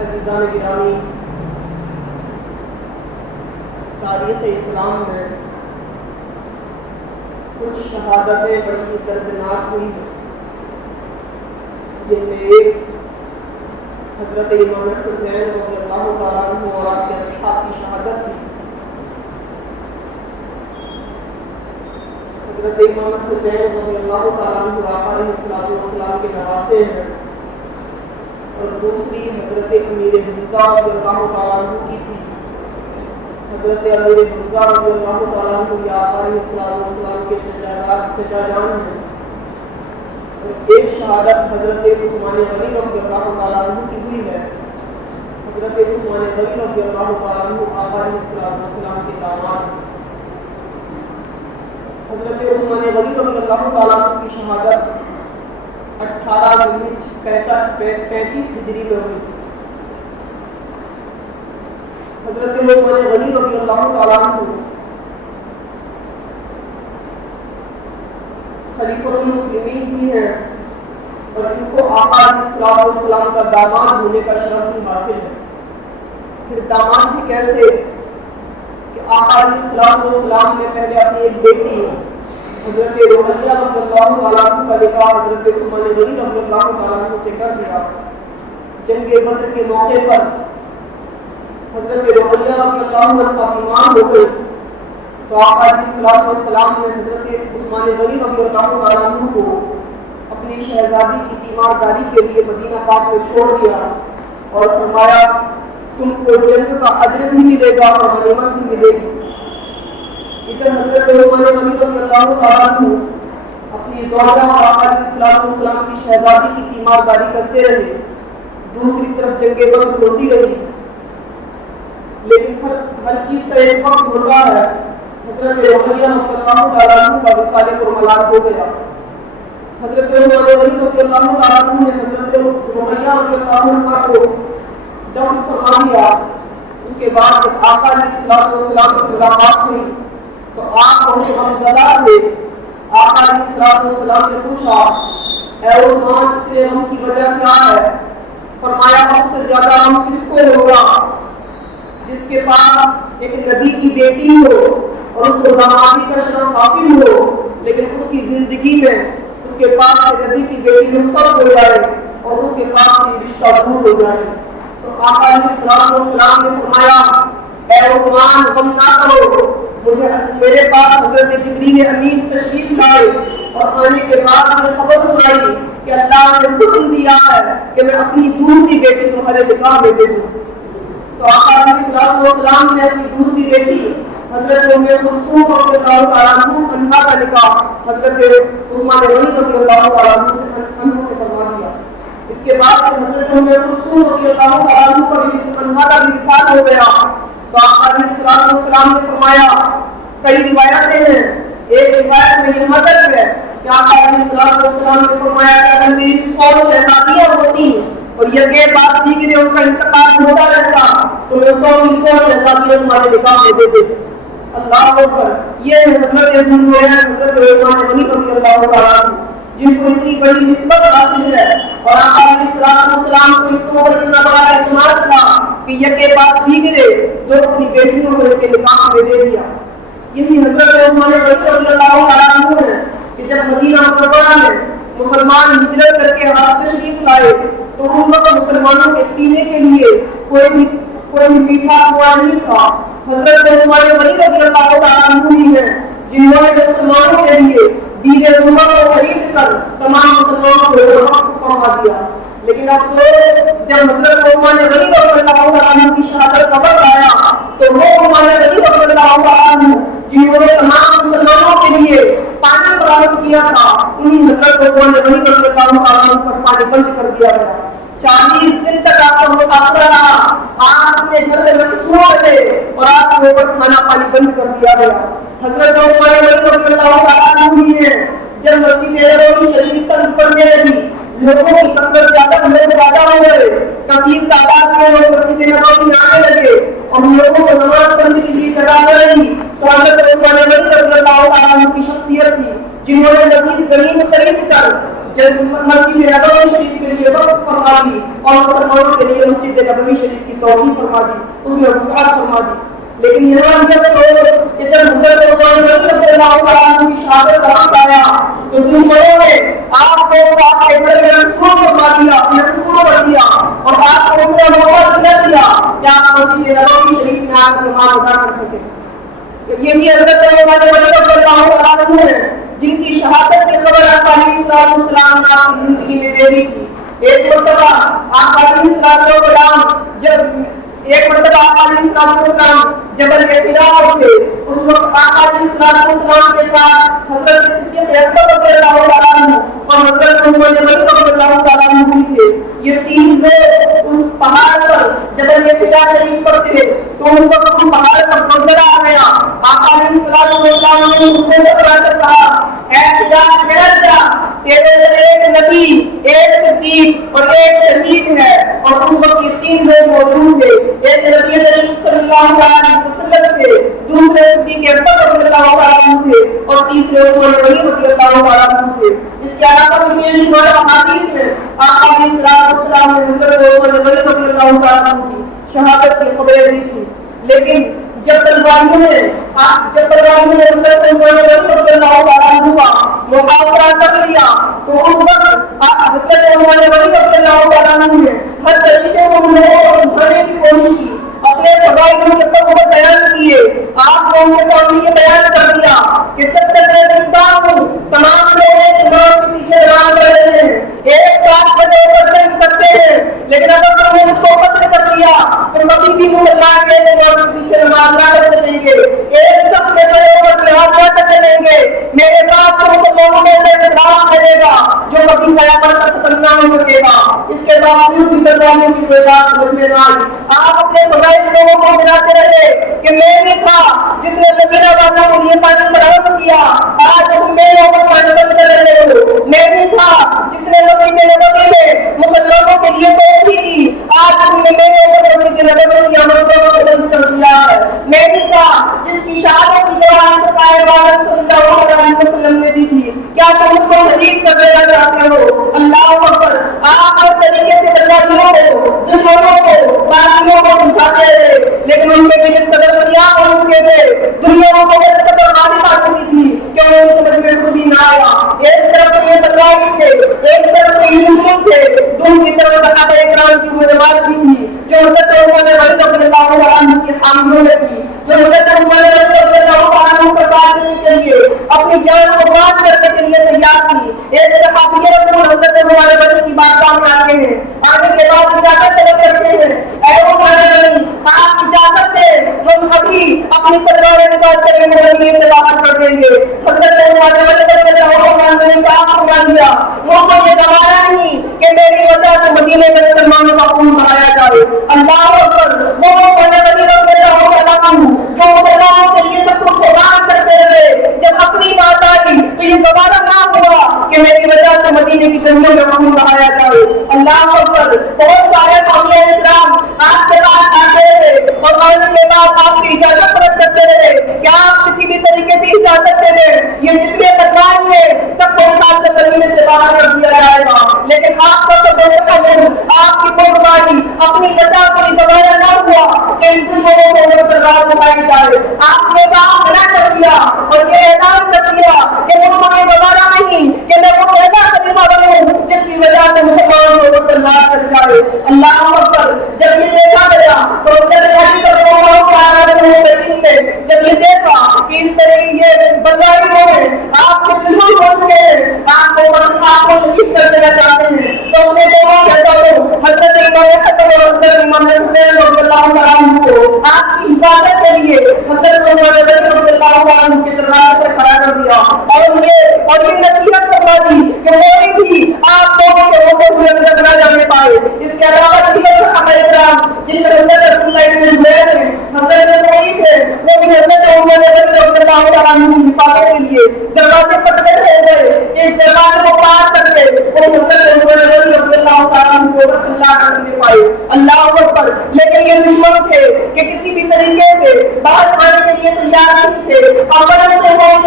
عزیزان گرامی، تاریخ اسلام میں کچھ شہادتیں بڑی دردناک ہوئی ہیں، جن میں ایک حضرت امام حسین رضی اللہ تعالیٰ عنہ اور آپ کے اصحاب کی شہادت تھی۔ حضرت امام حسین رضی اللہ تعالیٰ عنہ آقا علیہ السلام کے نواسے ہیں، اور دوسری حضرت امیر حمزہ رضی اللہ تعالیٰ عنہ کی تھی۔ حضرت امیر حمزہ رضی اللہ تعالیٰ عنہ کے آقا علیہ السلام کے چچا جان ہیں، اور ایک شہادت حضرت عثمان غنی رضی اللہ تعالیٰ عنہ کی ہوئی ہے۔ حضرت عثمان غنی رضی اللہ تعالیٰ عنہ آقا علیہ السلام کے داماد۔ حضرت عثمان غنی رضی اللہ تعالیٰ عنہ کی شہادت 18 ذوالحجہ 35 ہجری میں ہوئی۔ حضرت عثمان غنی رضی اللہ تعالیٰ عنہ خلیفۃ المسلمین بھی ہیں، اور ان کو آقا علیہ السلام کا داماد ہونے کا شرف بھی حاصل ہے۔ پھر داماد بھی کیسے کہ آقا علیہ السلام نے پہلے اپنی ایک بیٹی حضرت رقیہ رضی اللہ تعالیٰ عنہ کا نکاح حضرت عثمان غنی رضی اللہ تعالیٰ عنہ سے کر دیا۔ جنگ بدر کے موقع پر حضرت رقیہ رضی اللہ عنہ کا ایمان ہو گئی، تو آقا علیہ السلام نے حضرت عثمان غنی رضی اللہ تعالیٰ عنہ کو اپنی شہزادی کی تیمارداری کے لیے مدینہ پاک میں چھوڑ دیا، اور فرمایا تم کو جنگ کا اجر بھی ملے گا اور غنیمت بھی ملے گی۔ ادھر حضرت عثمان غنی رضی اللہ تعالیٰ عنہ اپنی زوجہ اور آقا علیہ السلام کی شہزادی کی تیمارداری کرتے رہے، دوسری طرف جنگ بدر ہوتی رہی، لیکن ہر چیز کا ایک وقت ہوتا ہے۔ حضرت رقیہ رضی اللہ تعالیٰ عنہ کا وصال کربلا ہو گیا۔ حضرت عثمان غنی رضی اللہ تعالیٰ عنہ نے حضرت رقیہ رضی اللہ عنہ کو دفن فرما دیا۔ اس کے بعد جب آقا علیہ السلام سے ملاقات ہوئی تو آپ بہت غمزدہ تھے۔ آقا علیہ السلام نے پوچھا اے عثمان تیرے غم کی وجہ کیا ہے؟ فرمایا سب سے زیادہ غم کس کو ہوگا؟ جس کے پاس ایک نبی کی بیٹی ہو اور اس کو دامادی کا شرف حاصل ہو، لیکن اس کی زندگی میں اس کے پاس سے نبی کی بیٹی رخصت ہو جائے اور اس کے پاس سے رشتہ دور ہو جائے۔ تو آقا علیہ السلام نے فرمایا اے عثمان غم نہ کرو، میرے پاس حضرت جبریل امین تشریف لائے اور آنے کے بعد مجھے خبر سنائی کہ اللہ نے حکم دیا ہے کہ میں اپنی دوسری بیٹی تمہارے نکاح میں دے دوں۔ تو آقا علیہ السلام نے اپنی دوسری بیٹی حضرت ام کلثوم رضی اللہ تعالیٰ عنہ کا نکاح حضرت عثمان غنی رضی اللہ تعالیٰ عنہ سے کروا دیا۔ اس کے بعد حضرت ام کلثوم رضی اللہ تعالیٰ عنہ کا بھی وصال ہو گیا، تو آقا علیہ السلام نے فرمایا کئی روایتیں ہیں، ایک روایت میں یہ مطلب ہے کہ آقا علیہ السلام نے فرمایا کہ اگر میری 100 شہزادیاں ہوتی اور یہ بات تھی کہ ان کا انتقال ہوتا رہتا تو میں 100 شہزادیاں تمہارے نکاح میں دے دیتے۔ اللہ اکبر۔ یہ حضرت حضرت عثمان غنی رضی اللہ تعالیٰ عنہ جن کو اتنی بڑی نسبت حاصل ہے، اور آقا علیہ السلام کو ان کو اتنا بڑا اعتماد تھا کہ یہ بات دیگرے تو اپنی بیٹیوں کو ان کے نکاح میں دے دیا۔ یہی حضرت عثمان غنی رضی اللہ تعالیٰ عنہ ہے کہ جب مدینہ منورہ میں مسلمان ہجرت کر کے یہاں تشریف لائے تو اس وقت مسلمانوں کے پینے کے لیے کوئی میٹھا کنواں نہیں تھا۔ حضرت عثمان غنی رضی اللہ تعالیٰ عنہ ہی ہیں جنہوں نے مسلمانوں کے لیے بیج روما کو خرید کر تمام مسلمانوں کو فرما دیا۔ لیکن افسوس جب حضرت عثمان غنی رضی اللہ تعالیٰ عنہ کی شہادت کا وقت آیا تو وہ عثمان غنی رضی اللہ تعالیٰ عنہ جنہوں نے تمام مسلمانوں کے لیے پانی فراہم کیا تھا، انہیں حضرت عثمان غنی رضی اللہ تعالیٰ عنہ پر پانی بند کر دیا گیا۔ 40 دن تک آپ کا مقابلہ رہا، آپ اپنے گھر میں مقصود تھے اور آپ کے اوپر کھانا پانی بند کر دیا گیا۔ حضرت عثمان غنی رضی اللہ تعالیٰ عنہ ہی ہے جب مسجد نبوی شریف تک پڑھنے لگی، لوگوں کی کثرت زیادہ ہو گئے، کثیر تعداد کے لوگ مسجد نبوی میں آنے لگے اور لوگوں کو نماز پڑھنے کے لیے جگہ نہ رہی، تو حضرت عثمان غنی رضی اللہ تعالیٰ عنہ کی شخصیت تھی جنہوں نے مزید زمین خرید کر جب مسجد نبوی شریف کے لیے وقف فرما دی اور مسلمانوں کے لیے مسجد نبوی شریف کی توسیع فرما دی، اس میں وسعت فرما دی. لیکن یہ روایت ہے کہ جب حضرت عثمان رضی اللہ تعالیٰ عنہ کی شہادت کا وقت آیا تو دشمنوں نے آپ کو آپ کے گھر میں منصور فرما دیا، منصور کر دیا اور آپ کو اتنا موقع دیا کہ آپ مسجد نبوی شریف میں آ کر نماز ادا کر سکیں. یہ بھی حضرت عثمان رضی اللہ تعالیٰ عنہ ہے جن کی شہادت کی خبر آقا علیہ السلام نے آپ کی زندگی میں دے دی تھی. ایک مرتبہ آقا علیہ السلام جب آقا علیہ السلام جبل احترام تھے، اس وقت آقا علیہ السلام کے ساتھ حضرت صدیق اکبر رضی اللہ تعالیٰ عنہ اور حضرت عثمان غنی رضی اللہ تعالیٰ عنہ بھی تھے. یہ تین لوگ اس پہاڑ پر جبل احترام شریف پر تھے تو اس وقت اس پہاڑ پر زلزلہ آ گیا. آقا علیہ السلام نے ان کو بلا کر کہا، اے خدا ٹھہر جا، تیرے ایک نبی، ایک صدیق اور ایک شہید ہے. اور اس وقت یہ تین لوگ موجود تھے. ایک نبی کریم صلی اللہ علیہ وسلم تھے، دوسرے صدیق اکبر رضی اللہ تعالیٰ عنہ تھے اور تیسرے عثمان غنی رضی اللہ تعالیٰ عنہ تھے. اس کے علاوہ بھی یہ شمار احادیث میں آقا علیہ السلام نے حضرت عثمان غنی رضی اللہ تعالیٰ عنہ کی شہادت کی خبریں دی تھی. لیکن جب تلواریوں نے حضرت عثمان غنی رضی اللہ تعالیٰ عنہ کا محاصرہ کر لیا تو اس وقت حضرت عثمان غنی رضی اللہ تعالیٰ عنہ نے ہر طریقے سے ان لوگوں کو سمجھانے کی کوشش کی، اپنے فضائل ان کے تک بیان کیے. آپ نے ان کے سامنے یہ بیان کر دیا کہ جب تک میں زندہ ہوں تمام لوگ ایک امام کے پیچھے روان کر رہے ہیں، ایک ساتھ بڑے اوپر جنگ کرتے ہیں، لیکن اگر تم نے مجھ کو قتل کر دیا تو کبھی بھی مسلمان کے امام کے پیچھے نماز نہ کر سکیں گے، ایک سب کے بڑے اوپر جہاد نہ کر سکیں گے. میرے بعد سے مسلمانوں میں سے اختلاف کرے گا جو کبھی قیامت تک ختم نہ ہو سکے گا. اس کے باوجود بھی تلواریوں کی کوئی بات سمجھ میں نہ آئی. آپ اپنے فضائل لوگوں کو گراتے رہے کہ میں بھی تھا جس نے مدینہ والوں کے لیے پانی فراہم کیا، آج تم میرے اوپر پانی بند کر رہے ہو. میں بھی تھا جس نے مسجد نبوی میں مسلمانوں کے لیے توسیع کی، آج تم نے میرے اوپر مسجد نبوی کی عمارتوں کو بند کر دیا ہے. میں بھی تھا جس کی شہادت کی گواہی سرکار عالم صلی اللہ علیہ وسلم نے دی تھی. کیا تم مجھ کو شہید کر دینا چاہتے ہو؟ اللہ اکبر. آپ ہر طریقے سے بدلاؤں کو، دشمنوں کو، باغیوں کو سمجھاتے رہے، لیکن ان کے دل اس قدر سیاہ ہو چکے تھے، دنیا ان کو اس قدر غالب آ چکی تھی کہ ان کی سمجھ میں کچھ بھی نہ آیا. ایک طرف یہ بدلائی تھے، ایک طرف یہ دشمن تھے، دوسری طرف صحابہ اکرام کی وہ جماعت بھی تھی جو حضرت عثمان غنی رضی اللہ تعالیٰ عنہ کی حامیوں میں تھی، جو حضرت عثمان غنی رضی اللہ تعالیٰ عنہ کا ساتھ دینے کے لیے اپنی جان قربان کرنے کے لیے تیار تھی. ایک صحابی رسول حضرت عثمان غنی کی بارگاہ میں آتے ہیں، آنے کے بعد اجازت طلب کرتے ہیں، اے عثمان غنی آپ اجازت دیں، ہم ابھی اپنی تلواریں نکال کر مدینے سے باہر کر دیں گے. حضرت عثمان غنی رضی اللہ عنہ نے صاف فرما دیا، مجھے یہ گوارا نہیں کہ میری وجہ سے مدینے میں مسلمانوں کا خون بہایا جائے. اللہ اکبر. وہ عثمان غنی رضی اللہ عنہ جو مسلمانوں کے لیے سب کچھ قربان کرتے رہے، جب اپنی بات آئی تو یہ گوارا نہ ہوا کہ میری وجہ سے مدینے کی گلیوں میں خون بہایا جائے. اللہ اکبر. بہت سارے قومی اکرام آپ کے پاس آتے رہے اور آنے کے بعد آپ کی اجازت طلب کرتے رہے کہ آپ کسی بھی طریقے سے اجازت دے دیں، یہ جتنے بدلائی ہیں سب کو نکال کر مدینے سے باہر کر دیا جائے گا. لیکن آپ کا سب آپ کی بردباری اپنی وجہ سے گوارا نہ ہوا کہ ان دشمنوں کو تلوار اٹھائی جائے. آپ نے صاف منع کر دیا اور یہ اعلان کر دیا کہ مجھ کو یہ گوارا نہیں کہ میں وہ پہلا خلیفہ بنوں جس کی وجہ سے مسلمانوں کو تلوار چل جائے. اللہ اکبر. جب یہ دیکھا گیا تو جب یہ دیکھا کہ اس طرح یہ بدلائی ہوئے آپ کے دشمن ہو چکے ہیں، آپ کو شہید کر دینا چاہتے ہیں، تو اپنے دونوں شہزادوں حضرت امام حسن اور حضرت امام حسین رضی اللہ تعالیٰ عنہ کو آپ کی حفاظت کے لیے حضرت عثمان غنی رضی اللہ تعالیٰ عنہ کے دروازے پر کھڑا کر دیا اور یہ نصیحت فرما دی کہ کوئی بھی آپ لوگوں کے ہوتے ہوئے اندر نہ جانے پائے. اس کے علاوہ دیگر صحابہ اکرام جن میں حضرت عبداللہ بن زبیر ہیں، حضرت سعید ہیں، وہ بھی حضرت عثمان غنی رضی اللہ تعالیٰ عنہ کی حفاظت کے لیے دروازے پر کھڑے رہ گئے. اس دروازے کو پار کر کے وہ حضرت عثمان غنی رضی اللہ تعالیٰ عنہ کو اللہ کرنے پائے. اللہ اکبر. لیکن یہ دشمن تھے کہ کسی بھی طریقے سے باہر آنے کے لیے تیار نہیں تھے. اور وہ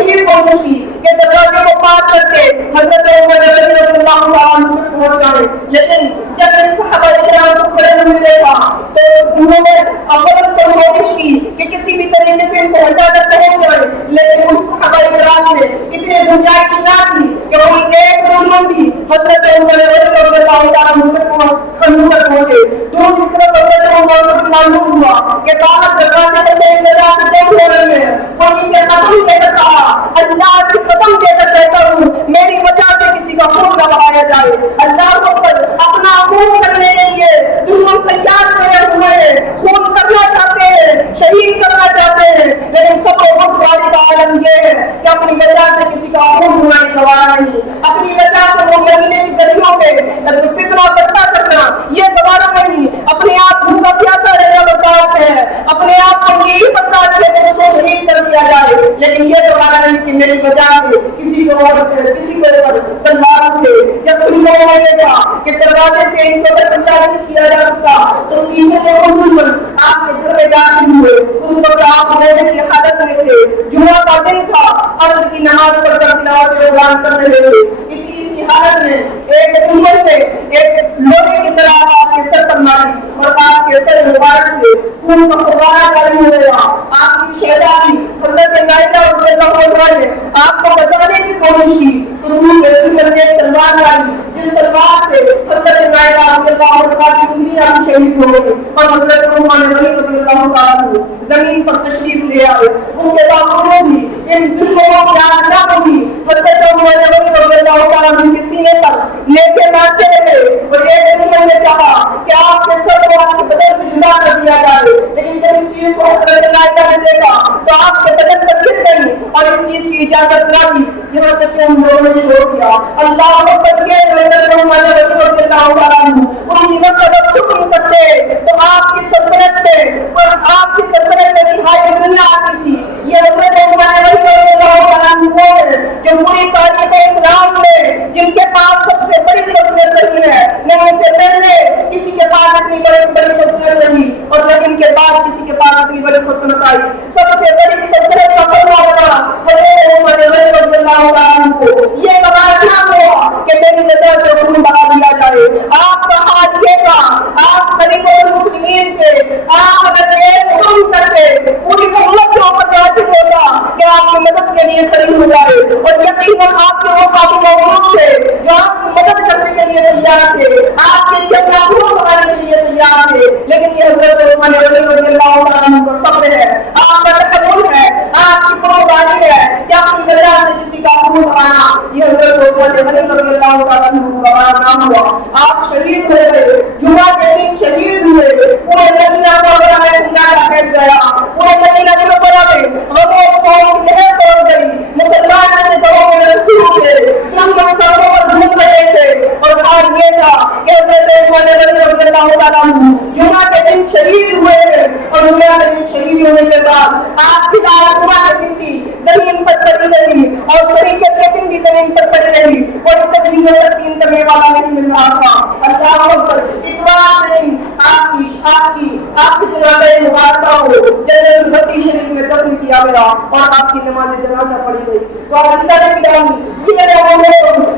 یہی کوشش کی کہ کے دروازے کو پار کر کے حضرت عمر رضی اللہ عنہ تک پہنچ گئے. لیکن جب ان صحابہ کرام کو کھڑے ہوئے دیکھا تو انہوں نے اول کوشش کی کہ کسی بھی طریقے سے ان کو ہٹا کر پہنچ جائے. لیکن ان صحابہ کرام نے اتنے گنجائش نہ کی کہ وہی ایک دشمن بھی حضرت عمر رضی اللہ عنہ تک پہنچے. دوسری طرف حضرت عمر کو معلوم ہوا کہ باہر دروازے پر میری نگاہ سے ہو رہی ہے. وہ اسے قسم دے کر کہا, اللہ کی قسم دے کر کہتا ہوں میری وجہ سے کسی کا خون نہ بہایا جائے. اللہ پر اپنا خون کرنے کے لیے دشمن تیار کھڑے ہوئے ہیں, خون کرنا چاہتے ہیں, شہید کرنا چاہتے ہیں. لیکن سب کو بہت بڑی کا عالم یہ ہے کہ اپنی وجہ سے کسی کا خون ہونا گوارا نہیں, اپنی وجہ سے وہ مدینے کی گلیوں میں فتنہ برپا کرنا یہ گوارا نہیں. اپنے آپ بھوکا پیاسا رہنا برداشت ہے, اپنے آپ کو یہی برداشت ہے کہ اس کو شہید کر دیا جائے. لیکن یہ گوارا نہیں کہ میری وجہ سے کسی کو اوپر تلوار اٹھے. جب دشمنوں نے دیکھا کہ دروازے سے ان کو بچا نہیں کیا جا سکتا تو پیچھے سے وہ دشمن آپ کے گھر میں داخل ہوئے. اس وقت آپ روزے کی حالت میں تھے, جمعہ کا دن تھا, عصر کی نماز پڑھ کر تلاوت قرآن کر رہے تھے. اسی حالت میں ایک دشمن نے ایک لوہے کی سلاخ آپ کے سر پر ماری اور آپ کے سر مبارک سے خون کا فوارہ جاری ہو گیا. آپ کی شہزادی حضرت نائلہ رضی اللہ عنہا نے آپ کو بچانے کی کوشش کی تو دور کے دشمن نے تلوار ڈالی, جس تلوار سے حضرت نائلہ رضی اللہ عنہا کی انگلیاں شہید ہو گئی اور حضرت عثمان غنی رضی اللہ عنہ زمین پر تشریف لے آئے. اس کے باوجود بھی ان دشمنوں کی آنکھ نہ بندھی, حضرت عثمان غنی رضی اللہ عنہ کے سینے پر نیزے مارتے رہے. اور ایک دشمن نے چاہا کہ آپ کے سر کو آپ کے بدن سے جدا کر دیا جائے, لیکن جب اس چیز کو حضرت نائلہ نے دیکھا تو آپ کے بدن پر گر گئی اور اس چیز کی اجازت نہ دی. یہاں تک کہ ان لوگوں نے چھوڑ دیا. اللہ اکبر, یہ حضرت عثمان غنی رضی اللہ عنہ اسی وقت جب حکم کرتے تو آپ کی سلطنت پہ اور آپ کی سلطنت میں نہائی دنیا آتی تھی. یہ حضرت عثمان غنی رضی اللہ عنہ وہ ہے جو پوری تاریخ اسلام میں جن کے پاس سب سے بڑی سلطنت رہی ہے. نہ ان سے پہلے کسی کے پاس اتنی بڑی سلطنت رہی اور نہ ان کے بعد کسی کے پاس اتنی بڑی سلطنت آئی. سب سے بڑی سلطنت کا فتویٰ بنا حضرت عمر رضی اللہ عنہ کو. یہ گوارا نہ ہوا کہ میری وجہ سے خون بہا دیا جائے. آپ کا حال یہ تھا, آپ خلیفہ المسلمین تھے, آپ اگر ایک حکم کرتے پوری امت کے اوپر واجب ہوتا کہ آپ کی مدد کے لیے کھڑی ہو جائے. اور یقیناً آپ کے وہ کافی موجود تھے جو آپ کی مدد کرنے کے لیے تیار تھے, آپ کے لیے اپنا خون بہانے کے لیے تیار تھے. لیکن یہ حضرت عثمان غنی رضی اللہ عنہ کا صبر ہے, آپ کا تحمل ہے, آپ کی قربانی ہے کہ اپنی وجہ سے کسی کا خون بہانا یہ حضرت عثمان غنی رضی اللہ عنہ کو گوارا نہ ہوا. آپ شہید ہو گئے, جمعہ کے دن شہید ہوئے. پورے مدینہ منورہ میں سناٹا پھیل گیا, پورے مدینہ منورہ میں غم و خوف کی لہر دوڑ گئی. مسلمان اپنے گھروں میں رکھے ہوئے, دشمن سڑکوں پر گھوم رہے تھے. اور حال یہ تھا کہ حضرت عثمان غنی رضی اللہ عنہ جمعہ کے دن شہید ہوئے اور جمعہ کے دن شہید ہونے کے بعد آپ کی دعوت جمعہ کے دن بھی زمین پر پڑی رہی اور سنیچر کے دن بھی زمین پر پڑی رہی. کوئی تجویز و تقسیم کرنے والا نہیں مل رہا تھا. اللہ اکبر, اتوار نہیں آپ کی جنازہ مبارکہ ہو جنرل البتی شریف میں دفن کیا گیا اور آپ کی نماز جنازہ پڑھی گئی. تو عزیزان گرامی, یہ لوگ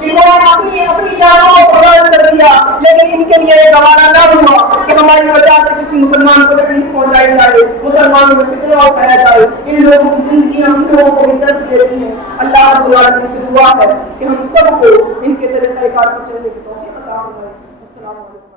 جنہوں نے اپنی جانوں کو قربان کر دیا, لیکن ان کے لیے یہ گوارا نہ ہوا کہ ہماری وجہ سے کسی مسلمان کو تکلیف پہنچائی جائے, مسلمانوں میں فتنہ اٹھایا جائے. ان لوگوں کی زندگی ہم لوگوں کو بھی درس دیتی ہے. اللہ رب العالمین سے دعا ہے کہ ہم سب کو ان کے طریقہ کار پر چلنے کی توفیق عطا فرمائے. السلام علیکم.